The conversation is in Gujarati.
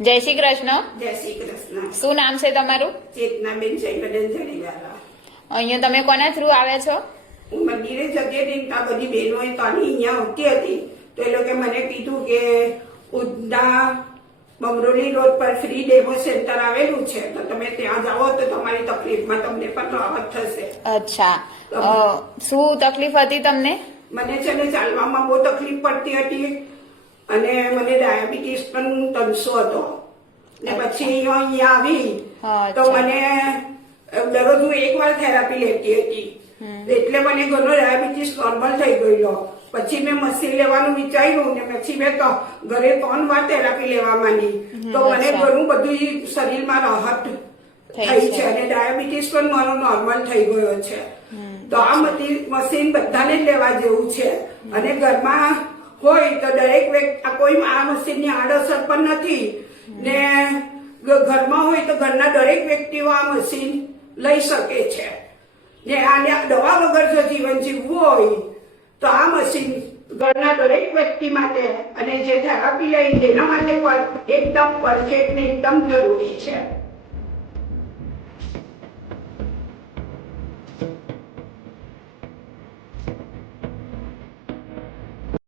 જય શ્રી કૃષ્ણ. જય શ્રી કૃષ્ણ. શું નામ છે તમારું? ચેતનાબેન જયવર્ધન જડીવાલા. અહીંયા તમે કોના થ્રુ આવ્યા છો? હું મંદિરે જતી હતી ને આ બધી બહેનોએ તાની અહીંયા આવતી હતી તો એ લોકોએ મને કીધું કે ઉધના બમરોલી રોડ પર ફ્રી ડેમો સેન્ટર આવેલું છે તો તમે ત્યાં જાઓ તો તમારી તકલીફમાં તમને પણ રાહત થશે. અચ્છા, શું તકલીફ હતી તમને? મને છે ને ચાલવામાં બહુ તકલીફ પડતી હતી અને મને ડાયાબિટીસ પણ 300 હતો ને પછી અહીંયા આવી તો મને દરરોજ હું 1 વાર થેરાપી લેતી હતી એટલે મને ઘણો ડાયાબિટીસ નોર્મલ થઈ ગયેલો. પછી મેં મશીન લેવાનું વિચાર્યું ને પછી મેં તો ઘરે 3 વાર થેરાપી લેવા માંડી તો મને ઘણું બધું શરીરમાં રાહત થઈ છે અને ડાયાબિટીસ પણ મારો નોર્મલ થઈ ગયો છે. તો આ મશીન બધાને જ લેવા જેવું છે અને ઘરમાં હોય તો દરેક વ્યક્તિ કોઈ આ મશીનની આડઅસર પણ નથી ને ઘરમાં હોય તો ઘરના દરેક વ્યક્તિઓ આ મશીન લઈ શકે છે ને આને દવા વગર જો જીવન જીવવું હોય તો આ મશીન ઘરના દરેક વ્યક્તિ માટે અને જે થેરાપી લઈ તેના માટે પણ એકદમ પરફેક્ટ ને એકદમ જરૂરી છે.